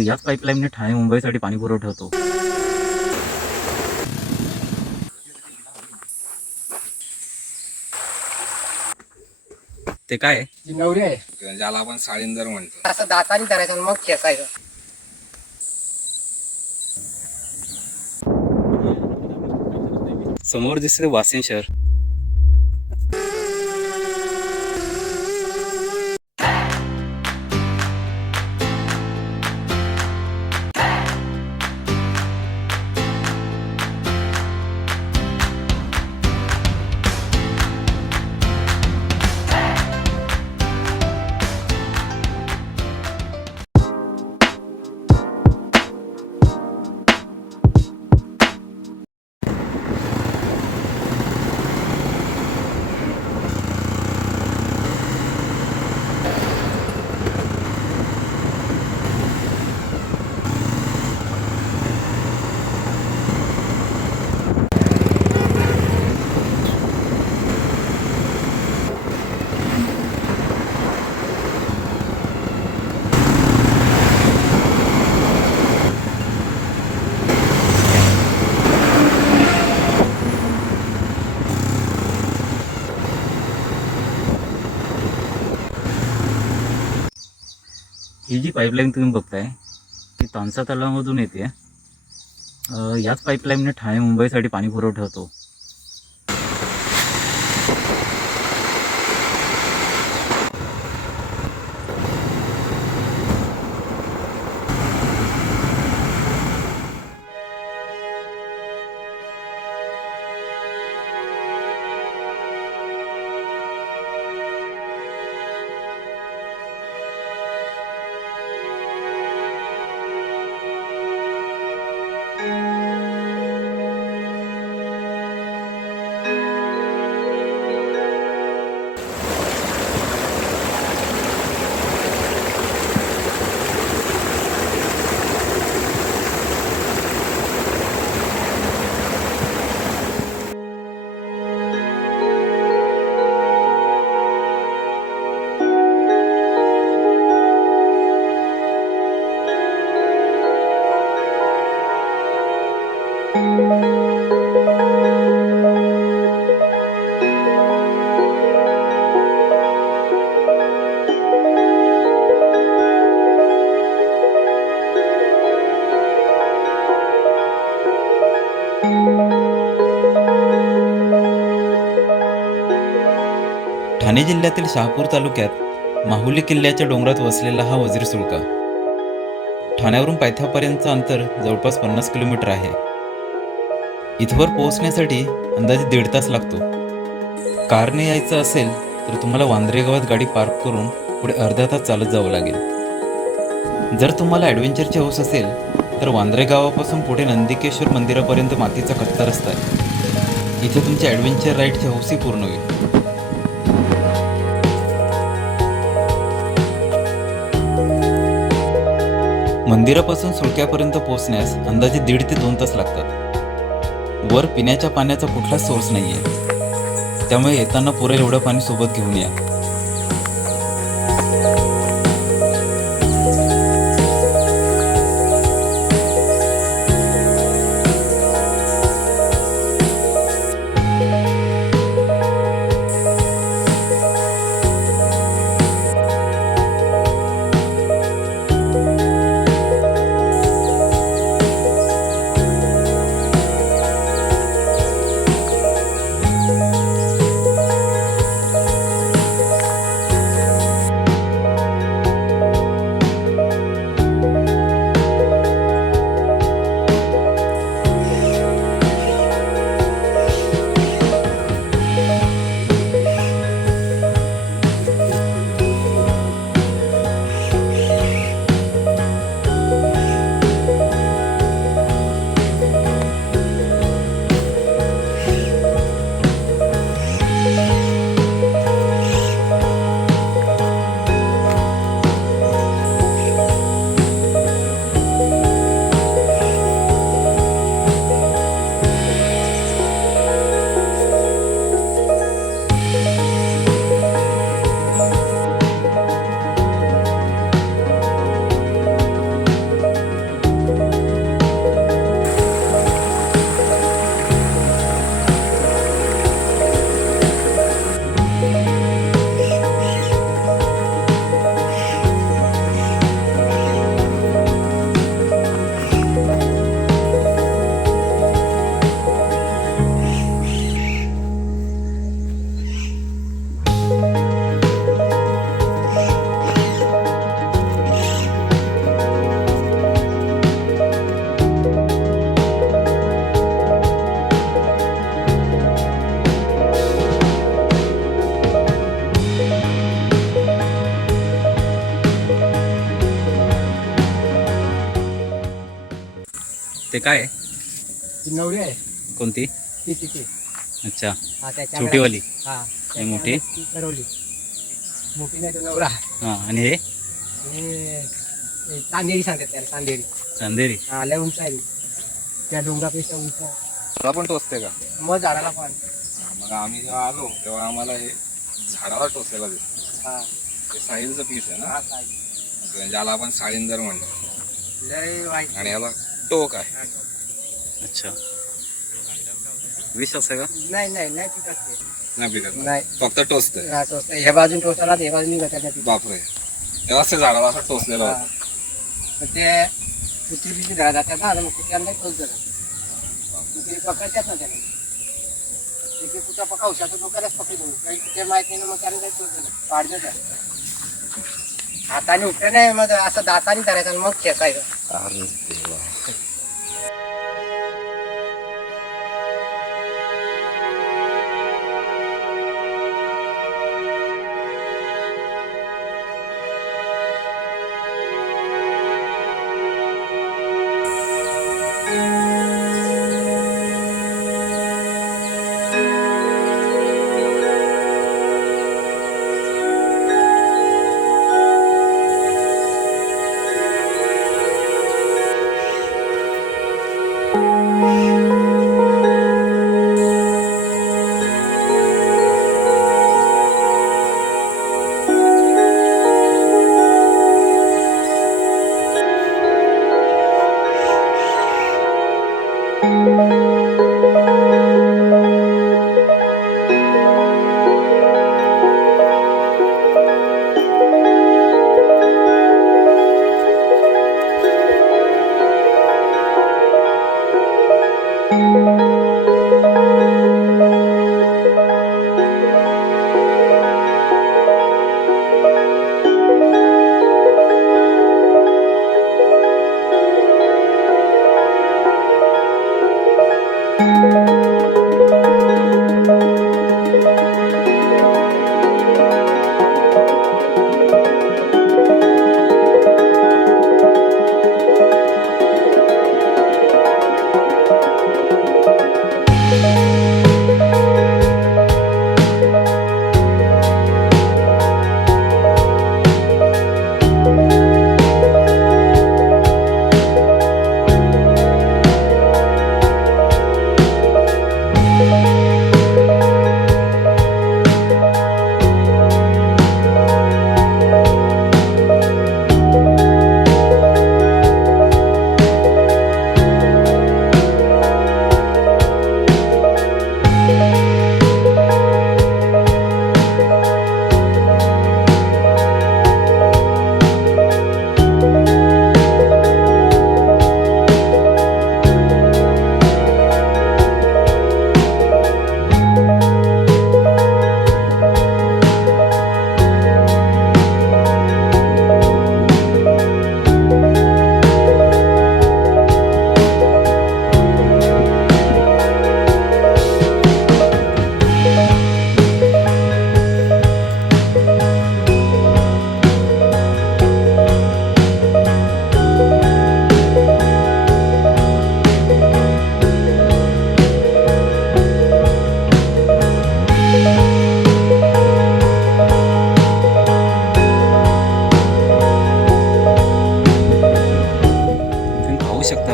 याच पाईपलाईनने ठाणे मुंबईसाठी पाणी पुरवठा होतो. ते काय नवरी आहे ज्याला आपण साळींदर म्हणतो. असं दाताने धरायचं मग खेचायचं. समोर दिसते वाशिम शहर. ही जी पाईपलाईन तुम्ही बघताय ती तानसा तलावामधून येते. याच पाईपलाईनने ठाणे मुंबईसाठी पाणी पुरवठा होतो. ठाणे जिल्ह्यातील शहापूर तालुक्यात माहुली किल्ल्याच्या डोंगरात वसलेला हा वजीर सुलका. ठाण्यावरून पायथ्यापर्यंतचं अंतर जवळपास 50 किलोमीटर आहे. इथवर पोहोचण्यासाठी अंदाजे 1.5 तास लागतो. कारने यायचं असेल तर तुम्हाला वांद्रे गावात गाडी पार्क करून पुढे अर्धा तास चालत जावं लागेल. जर तुम्हाला ॲडव्हेंचरची हौस असेल तर वांद्रे गावापासून पुढे नंदिकेश्वर मंदिरापर्यंत मातीचा कच्चा रस्ता आहे. इथे तुमची ॲडव्हेंचर राईडची हौसही पूर्ण होईल. मंदिरापासून सुळक्यापर्यंत पोहोचण्यास अंदाजे 1.5 ते 2 तास लागतात. वर पिण्याच्या पाण्याचा कुठलाच सोर्स नाही आहे, त्यामुळे येताना पुरेल एवढं पाणी सोबत घेऊन या. ते काय आहे? ती नवरी आहे कोणती? ती तिथे. अच्छा, हा त्या छोटीवाली. हा आणि मोठी? ती करवली. मोठी नाही तो नवरा. हां, आणि हे हे चांदेरी सांगतात त्याला, चांदेरी. चांदेरी. हा लय उंच आहे त्या डोंगरापेक्षा उंच आहे. मला पण टोचते का? मग झाडाला पण. मग आम्ही जेव्हा आलो तेव्हा आम्हाला हे झाडाला टोचलेला दिसतो. हा हे साहिलचं पीस आहे ना, हा काय म्हणजे ज्याला आपण साळींदर म्हणतो. लय वाईट. आणि याला टोक आहे. अच्छा, विष असं का? नाही नाही नाही पिकत ते. नाही पिकत, नाही फक्त टोचतंय. हा टोचतं. ह्या बाजून टोचला ह्या बाजून निघत नाही. बापरे, तेव्हाच ते झाडाला असं टोचलेलं होतं. मग ते कुत्री बित्री झाड जातात ना, मग त्यांना टोच जातात. मग ते पकडतात ना त्याला. ते कुठं पका औषधाचं डोक्यालाच पकडतो. काही कुठे माहित नाही ना, मग त्यांना काही टोच जातात. पाडलं त्या हाताने उपटे नाही, मग असं दाताने धरायचं आणि मग खेचायचं. अरे देवा.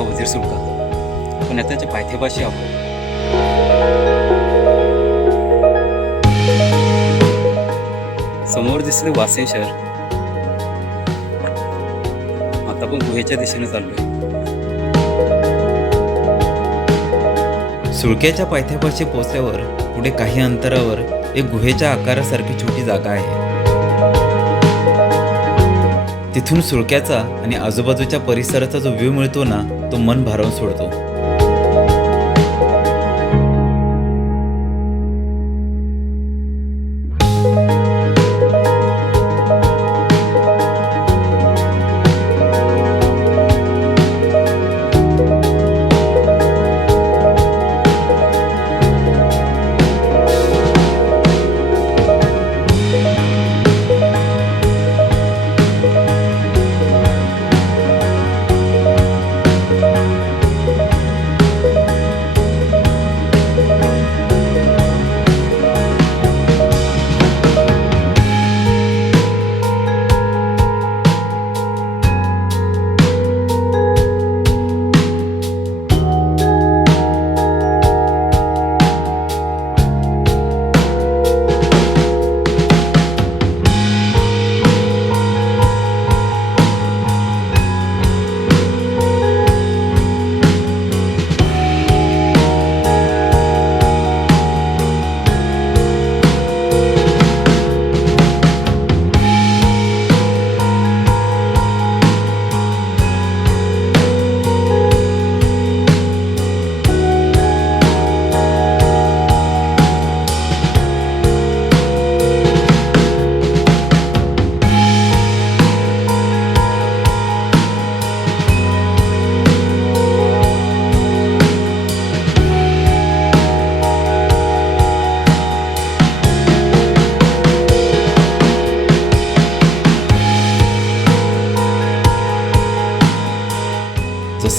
वजीर सुलका, पण त्याच्या पायथ्यापाशी आहोत. समोर दिसले वासे शहर. आता पण गुहेच्या दिशेने चाललोय. सुळक्याच्या पायथ्यापाशी पोहोचल्यावर पुढे काही अंतरावर एक गुहेच्या आकारासारखी छोटी जागा आहे. तिथून सुळक्याचा आणि आजूबाजूच्या परिसराचा जो व्ह्यू मिळतो ना, तो मन भारावून सोडतो.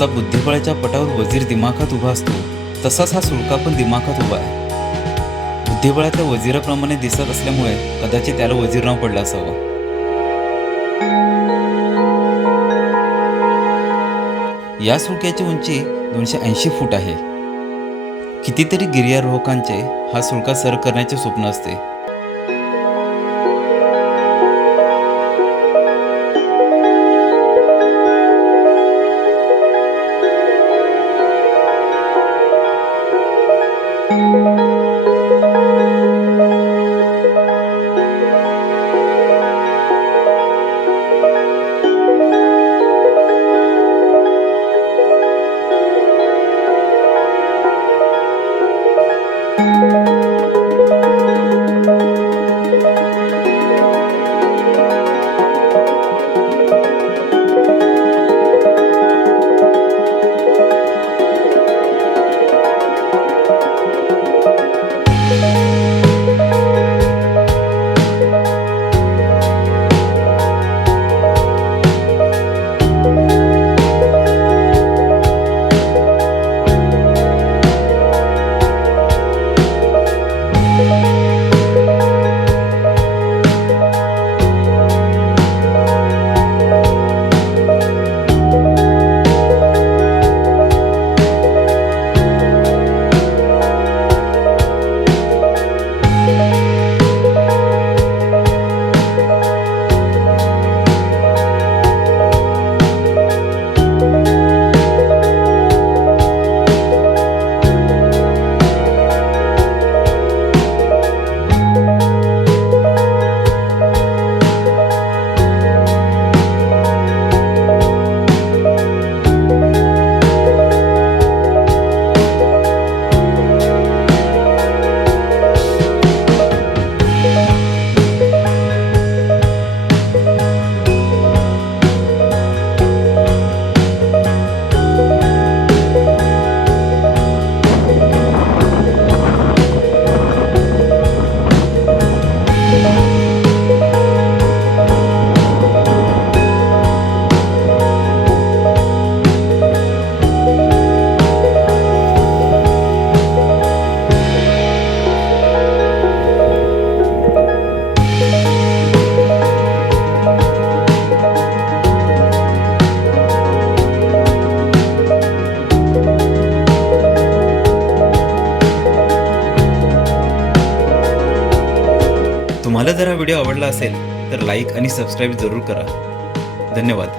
जसा बुद्धिबळाच्या पटावर वजीर दिमाखात उभा असतो, तसाच हा सुळका पण दिमाखात उभा आहे. बुद्धिबळाच्या वजीराप्रमाणे दिसत असल्यामुळे कदाचित त्याला वजीर नाव पडलं असावं. या सुळक्याची उंची 280 फूट आहे. कितीतरी गिर्यारोहकांचे हा सुळका सर करण्याचे स्वप्न असते. तुम्हाला जर हा व्हिडिओ आवडला असेल तर लाईक आणि सबस्क्राईब जरूर करा. धन्यवाद.